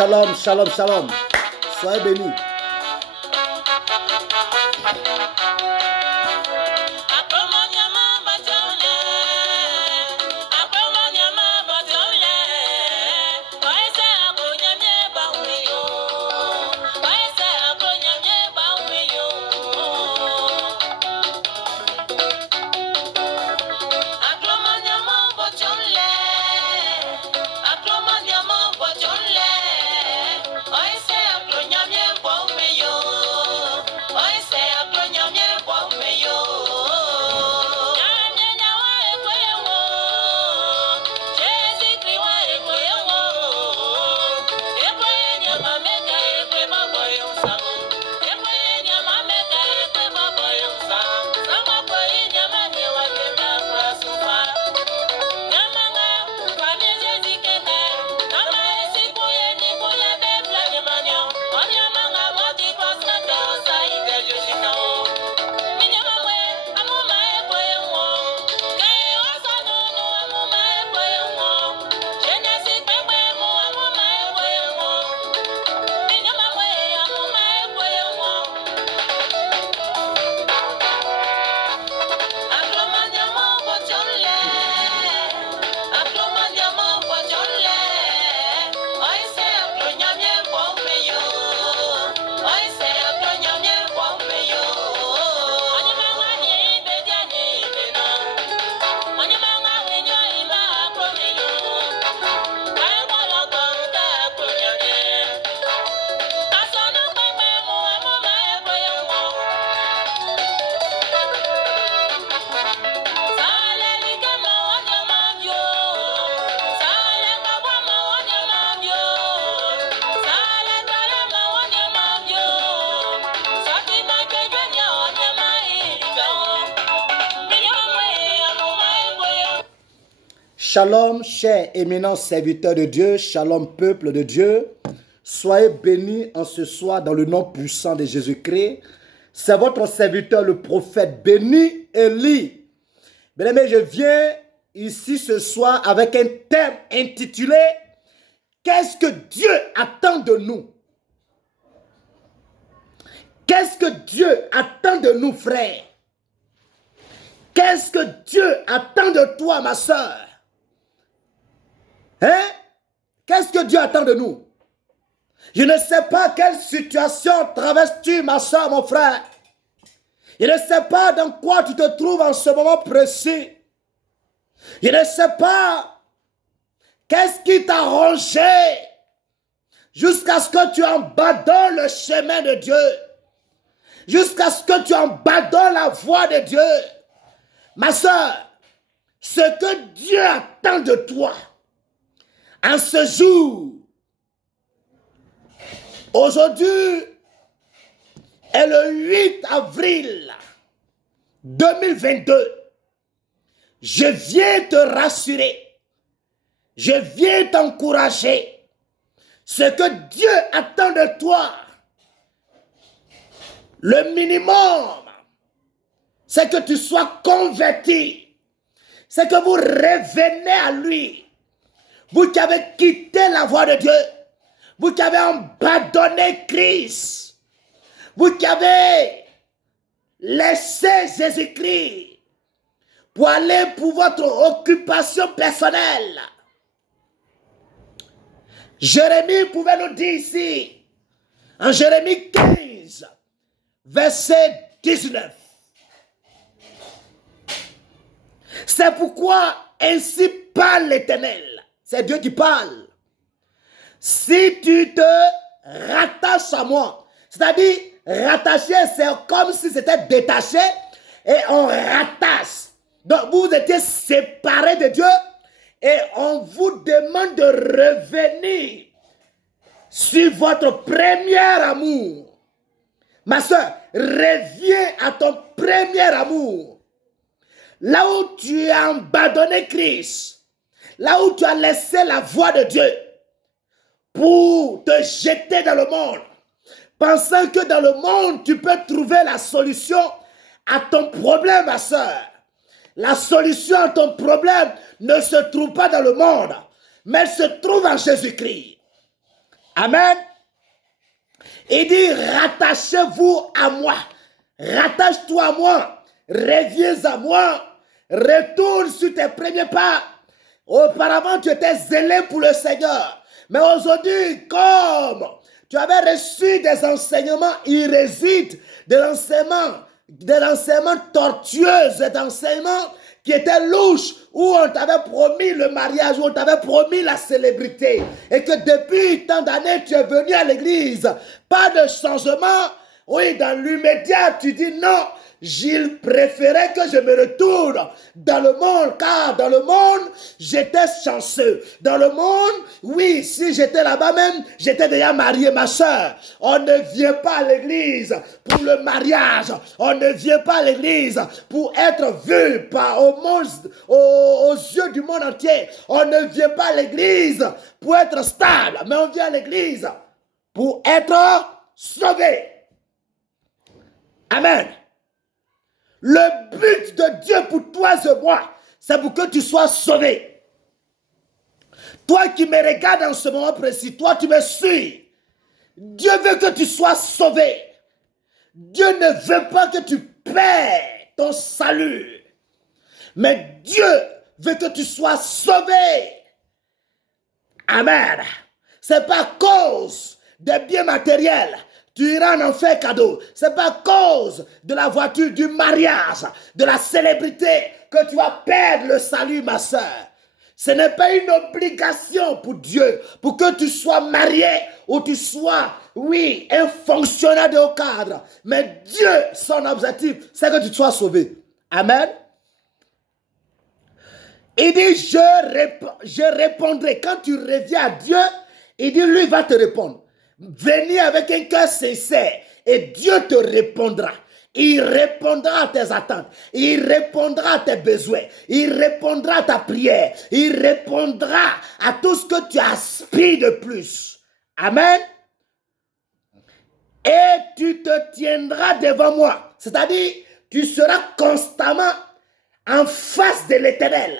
Shalom, shalom, shalom. Soyez bénis. Shalom, chers éminents serviteurs de Dieu, shalom, peuple de Dieu. Soyez bénis en ce soir dans le nom puissant de Jésus-Christ. C'est votre serviteur, le prophète béni Élie. Bien-aimés, je viens ici ce soir avec un thème intitulé « Qu'est-ce que Dieu attend de nous ?» Qu'est-ce que Dieu attend de nous, frère? Qu'est-ce que Dieu attend de toi, ma soeur? Hein? Qu'est-ce que Dieu attend de nous? Je ne sais pas quelle situation traverses-tu, ma soeur, mon frère. Je ne sais pas dans quoi tu te trouves en ce moment précis. Je ne sais pas qu'est-ce qui t'a rongé jusqu'à ce que tu abandonnes le chemin de Dieu. Jusqu'à ce que tu abandonnes la voie de Dieu. Ma soeur, ce que Dieu attend de toi, en ce jour, aujourd'hui est le 8 avril 2022. Je viens te rassurer, je viens t'encourager. Ce que Dieu attend de toi, le minimum, c'est que tu sois converti, c'est que vous revenez à lui. Vous qui avez quitté la voie de Dieu, vous qui avez abandonné Christ, vous qui avez laissé Jésus-Christ pour aller pour votre occupation personnelle. Jérémie pouvait nous dire ici, en Jérémie 15, verset 19. C'est pourquoi ainsi parle l'Éternel. C'est Dieu qui parle. Si tu te rattaches à moi, c'est-à-dire rattacher, c'est comme si c'était détaché et on rattache. Donc vous étiez séparés de Dieu et on vous demande de revenir sur votre premier amour. Ma soeur, reviens à ton premier amour. Là où tu as abandonné Christ, là où tu as laissé la voie de Dieu pour te jeter dans le monde, pensant que dans le monde, tu peux trouver la solution à ton problème, ma soeur. La solution à ton problème ne se trouve pas dans le monde, mais elle se trouve en Jésus-Christ. Amen. Il dit, rattachez-vous à moi. Rattache-toi à moi. Reviens à moi. Retourne sur tes premiers pas. Auparavant, tu étais zélé pour le Seigneur. Mais aujourd'hui, comme tu avais reçu des enseignements irrésites, des enseignements tortueux, des enseignements qui étaient louches, où on t'avait promis le mariage, où on t'avait promis la célébrité, et que depuis tant d'années, tu es venu à l'église, pas de changement. Oui, dans l'immédiat, tu dis non, Gilles préférait que je me retourne dans le monde, car dans le monde, j'étais chanceux. Dans le monde, oui, si j'étais là-bas même, j'étais déjà marié, ma soeur. On ne vient pas à l'église pour le mariage. On ne vient pas à l'église pour être vu aux yeux du monde entier. On ne vient pas à l'église pour être stable, mais on vient à l'église pour être sauvé. Amen. Le but de Dieu pour toi et moi, c'est pour que tu sois sauvé. Toi qui me regardes en ce moment précis, toi tu me suis. Dieu veut que tu sois sauvé. Dieu ne veut pas que tu perds ton salut. Mais Dieu veut que tu sois sauvé. Amen. C'est pas à cause des biens matériels. Tu iras en enfer cadeau. C'est pas à cause de la voiture, du mariage, de la célébrité que tu vas perdre le salut, ma soeur. Ce n'est pas une obligation pour Dieu, pour que tu sois marié ou tu sois, oui, un fonctionnaire de haut cadre. Mais Dieu, son objectif, c'est que tu sois sauvé. Amen. Il dit, je répondrai. Quand tu reviens à Dieu, il dit, lui va te répondre. Venez avec un cœur sincère et Dieu te répondra. Il répondra à tes attentes. Il répondra à tes besoins. Il répondra à ta prière. Il répondra à tout ce que tu aspires de plus. Amen. Et tu te tiendras devant moi. C'est-à-dire, tu seras constamment en face de l'Éternel.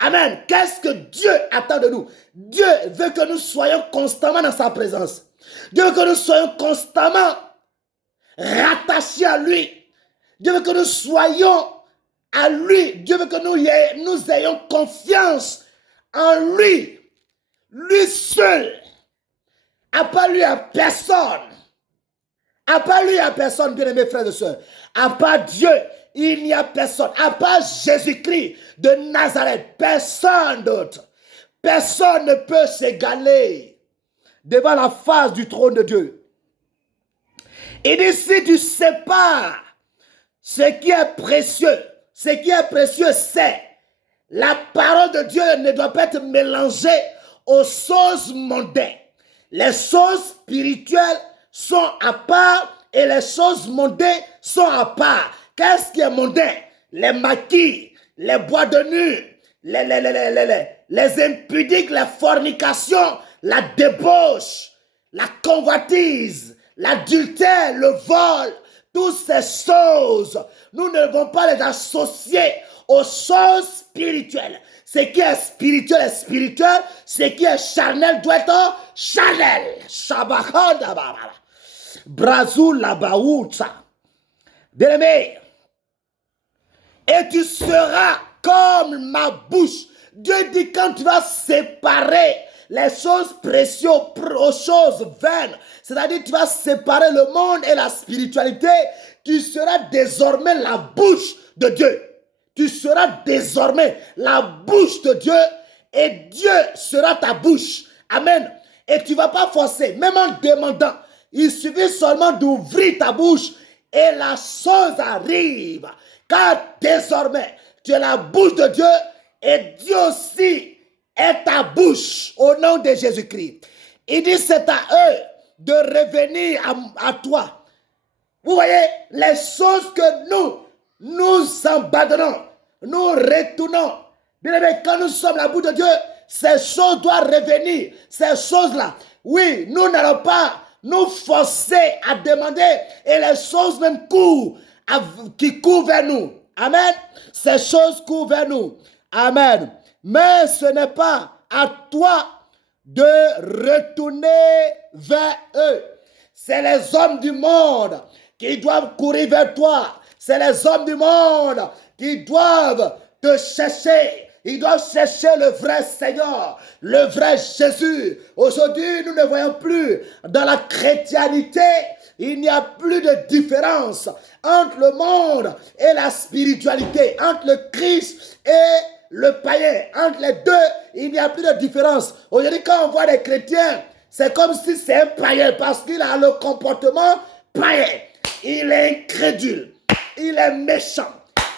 Amen. Qu'est-ce que Dieu attend de nous? Dieu veut que nous soyons constamment dans sa présence. Dieu veut que nous soyons constamment rattachés à lui. Dieu veut que nous soyons à lui. Dieu veut que nous ayons confiance en lui. Lui seul. À part lui, à personne. À part lui, à personne, bien aimés frères et sœurs. À part Dieu, il n'y a personne. À part Jésus-Christ de Nazareth, personne d'autre. Personne ne peut s'égaler devant la face du trône de Dieu. Il dit, si tu sépares ce qui est précieux, c'est la parole de Dieu ne doit pas être mélangée aux choses mondaines. Les choses spirituelles sont à part et les choses mondaines sont à part. Qu'est-ce qui est mondain? Les maquis, les bois de nuit, les impudiques, les fornications, la débauche, la convoitise, l'adultère, le vol, toutes ces choses, nous ne devons pas les associer aux choses spirituelles. Ce qui est spirituel est spirituel, ce qui est charnel doit être charnel. Brazou labaoutsa. Bien-aimé, et tu seras comme ma bouche. Dieu dit quand tu vas séparer les choses précieuses aux choses vaines, c'est-à-dire tu vas séparer le monde et la spiritualité, tu seras désormais la bouche de Dieu. Tu seras désormais la bouche de Dieu et Dieu sera ta bouche. Amen. Et tu ne vas pas forcer, même en demandant. Il suffit seulement d'ouvrir ta bouche et la chose arrive. Car désormais, tu es la bouche de Dieu et Dieu aussi est ta bouche au nom de Jésus-Christ. Il dit c'est à eux de revenir à toi. Vous voyez, les choses que nous abandonnons, nous retournons. Bien aimé, quand nous sommes la bouche de Dieu, ces choses doivent revenir. Ces choses-là, oui, nous n'allons pas nous forcer à demander et les choses même qui courent vers nous. Amen. Ces choses courent vers nous. Amen. Mais ce n'est pas à toi de retourner vers eux. C'est les hommes du monde qui doivent courir vers toi. C'est les hommes du monde qui doivent te chercher. Ils doivent chercher le vrai Seigneur, le vrai Jésus. Aujourd'hui, nous ne voyons plus dans la chrétienté, il n'y a plus de différence entre le monde et la spiritualité, entre le Christ et le païen. Entre les deux, il n'y a plus de différence. Aujourd'hui, quand on voit des chrétiens, c'est comme si c'est un païen parce qu'il a le comportement païen. Il est incrédule, il est méchant,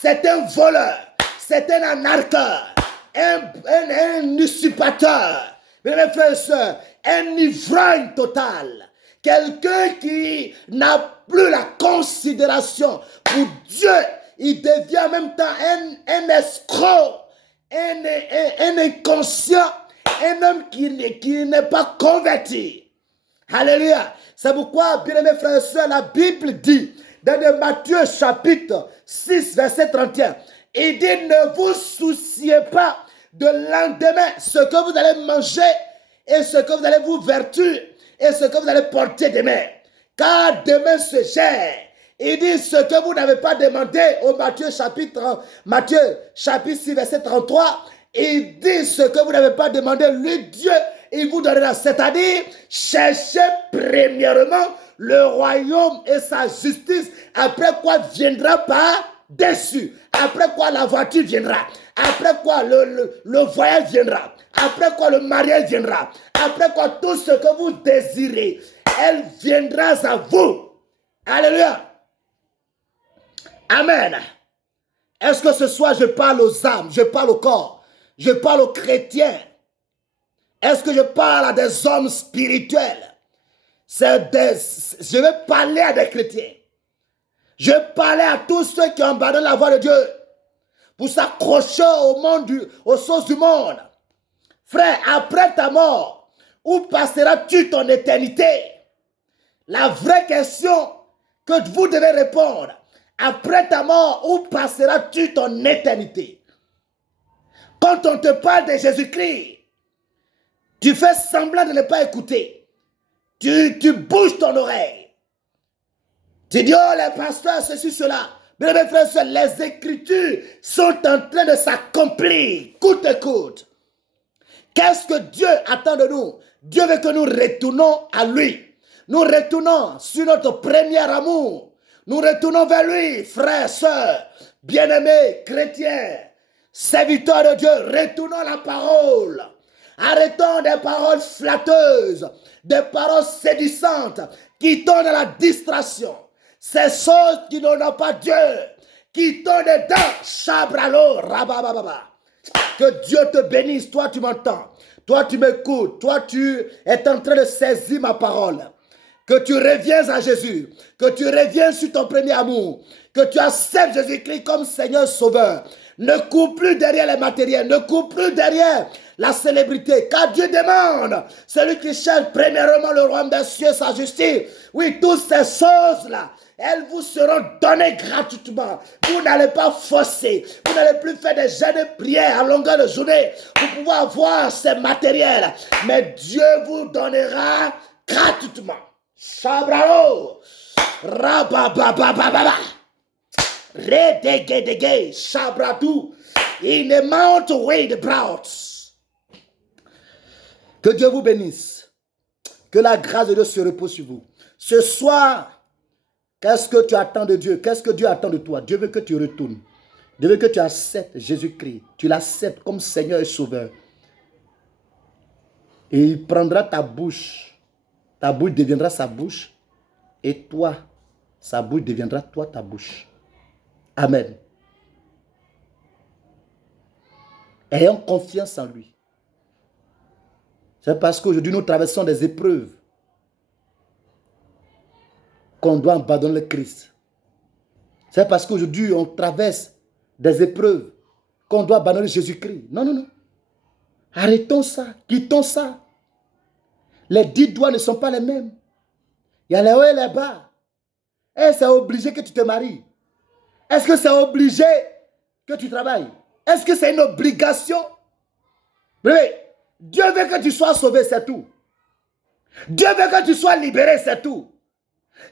c'est un voleur, c'est un anarcheur, un usurpateur, mes frères et sœurs, un ivrogne total. Quelqu'un qui n'a plus la considération pour Dieu, il devient en même temps un escroc, un inconscient, un homme qui n'est pas converti. Alléluia. C'est pourquoi, bien aimés frères et sœurs, la Bible dit, dans Matthieu chapitre 6, verset 31, il dit, ne vous souciez pas de lendemain, ce que vous allez manger et ce que vous allez vous vertir et ce que vous allez porter demain. Car demain se gère. Il dit ce que vous n'avez pas demandé au Matthieu chapitre 6, verset 33. Il dit ce que vous n'avez pas demandé, lui Dieu, il vous donnera. C'est-à-dire, cherchez premièrement le royaume et sa justice, après quoi viendra par-dessus. Après quoi la voiture viendra. Après quoi le voyage viendra. Après quoi le mariage viendra. Après quoi tout ce que vous désirez, elle viendra à vous. Alléluia. Amen. Est-ce que ce soir je parle aux âmes, je parle au corps, je parle aux chrétiens? Est-ce que je parle à des hommes spirituels? Je vais parler à des chrétiens. Je vais parler à tous ceux qui abandonnent la voie de Dieu pour s'accrocher aux choses du monde. Frère, après ta mort, où passeras-tu ton éternité? La vraie question que vous devez répondre, après ta mort, où passeras-tu ton éternité? Quand on te parle de Jésus-Christ, tu fais semblant de ne pas écouter. Tu bouges ton oreille. Tu dis, oh, les pasteurs, ceci, cela. Mais mes frères et sœurs, les Écritures sont en train de s'accomplir. Coûte que coûte. Qu'est-ce que Dieu attend de nous? Dieu veut que nous retournons à lui. Nous retournons sur notre premier amour. Nous retournons vers lui, frères, sœurs, bien-aimés, chrétiens, serviteurs de Dieu. Retournons à la parole. Arrêtons des paroles flatteuses, des paroles séduisantes qui tournent à la distraction. Ces choses qui n'ont pas Dieu, qui tournent dedans, chabralo, rabababa. Que Dieu te bénisse, toi tu m'entends, toi tu m'écoutes, toi tu es en train de saisir ma parole. Que tu reviens à Jésus, que tu reviens sur ton premier amour, que tu acceptes Jésus-Christ comme Seigneur Sauveur. Ne cours plus derrière les matériels, ne cours plus derrière la célébrité, car Dieu demande, celui qui cherche premièrement le royaume des cieux, sa justice. Oui, toutes ces choses-là, elles vous seront données gratuitement. Vous n'allez pas forcer, vous n'allez plus faire des jeûnes de prière à longueur de journée pour pouvoir avoir ces matériels. Mais Dieu vous donnera gratuitement. Shabrao, rabababababa, redegedege, shabratu, in a mount way the broad. Que Dieu vous bénisse. Que la grâce de Dieu se repose sur vous. Ce soir, qu'est-ce que tu attends de Dieu? Qu'est-ce que Dieu attend de toi? Dieu veut que tu retournes. Dieu veut que tu acceptes Jésus-Christ. Tu l'acceptes comme Seigneur et Sauveur. Et il prendra ta bouche. Ta bouche deviendra sa bouche. Et toi, sa bouche deviendra toi ta bouche. Amen. Ayons confiance en lui. C'est parce qu'aujourd'hui nous traversons des épreuves qu'on doit abandonner le Christ. C'est parce qu'aujourd'hui on traverse des épreuves qu'on doit abandonner Jésus-Christ. Non, non, non. Arrêtons ça, quittons ça. Les 10 doigts ne sont pas les mêmes. Il y a les hauts et les bas. Est-ce que c'est obligé que tu te maries? Est-ce que c'est obligé que tu travailles? Est-ce que c'est une obligation? Oui. Dieu veut que tu sois sauvé, c'est tout. Dieu veut que tu sois libéré, c'est tout.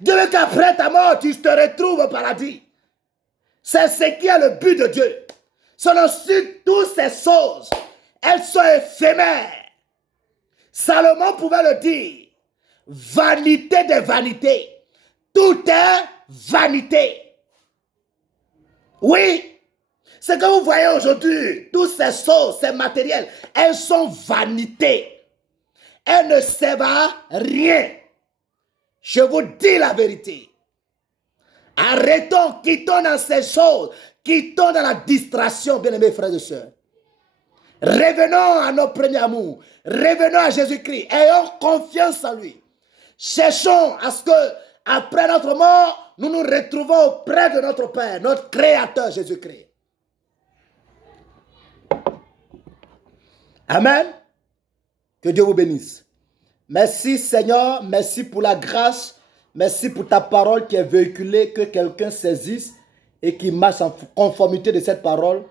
Dieu veut qu'après ta mort, tu te retrouves au paradis. C'est ce qui est le but de Dieu. Selon toutes ces choses, elles sont éphémères. Salomon pouvait le dire. Vanité des vanités. Tout est vanité. Oui. Ce que vous voyez aujourd'hui, toutes ces choses, ces matériels, elles sont vanités. Elles ne servent à rien. Je vous dis la vérité. Arrêtons, quittons dans ces choses, quittons dans la distraction, bien-aimés frères et sœurs. Revenons à notre premier amour. Revenons à Jésus-Christ. Ayons confiance en lui. Cherchons à ce que, après notre mort, nous nous retrouvons auprès de notre Père, notre Créateur Jésus-Christ. Amen. Que Dieu vous bénisse. Merci Seigneur, merci pour la grâce, merci pour ta parole qui est véhiculée, que quelqu'un saisisse et qui marche en conformité de cette parole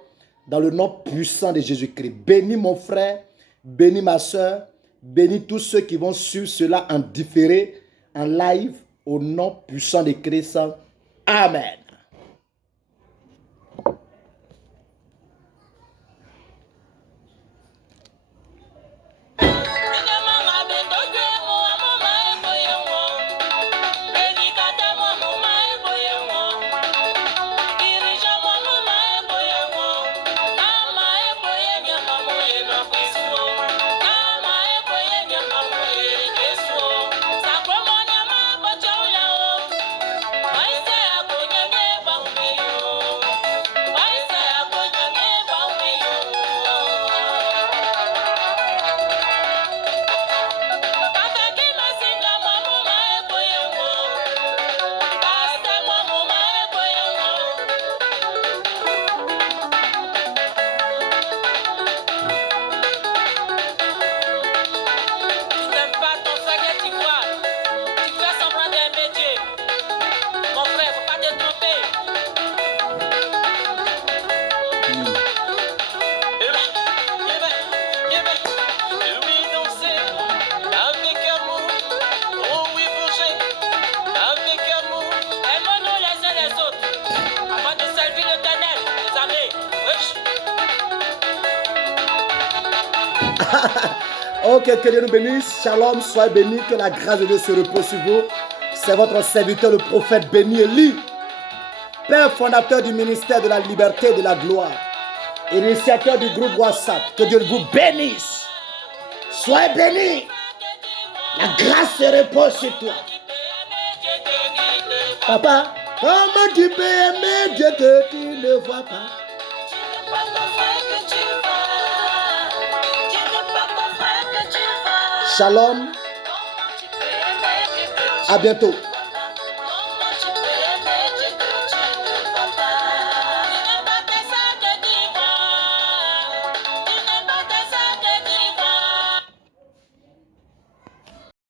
dans le nom puissant de Jésus-Christ. Bénis mon frère, bénis ma soeur, bénis tous ceux qui vont suivre cela en différé, en live, au nom puissant de Christ. Amen. Ok, que Dieu nous bénisse. Shalom, soyez bénis, que la grâce de Dieu se repose sur vous. C'est votre serviteur, le prophète béni Élie, Père fondateur du ministère de la liberté et de la gloire, initiateur du groupe WhatsApp. Que Dieu vous bénisse. Soyez bénis. La grâce se repose sur toi. Papa, comment tu peux aimer Dieu que tu ne vois pas? Shalom. À bientôt.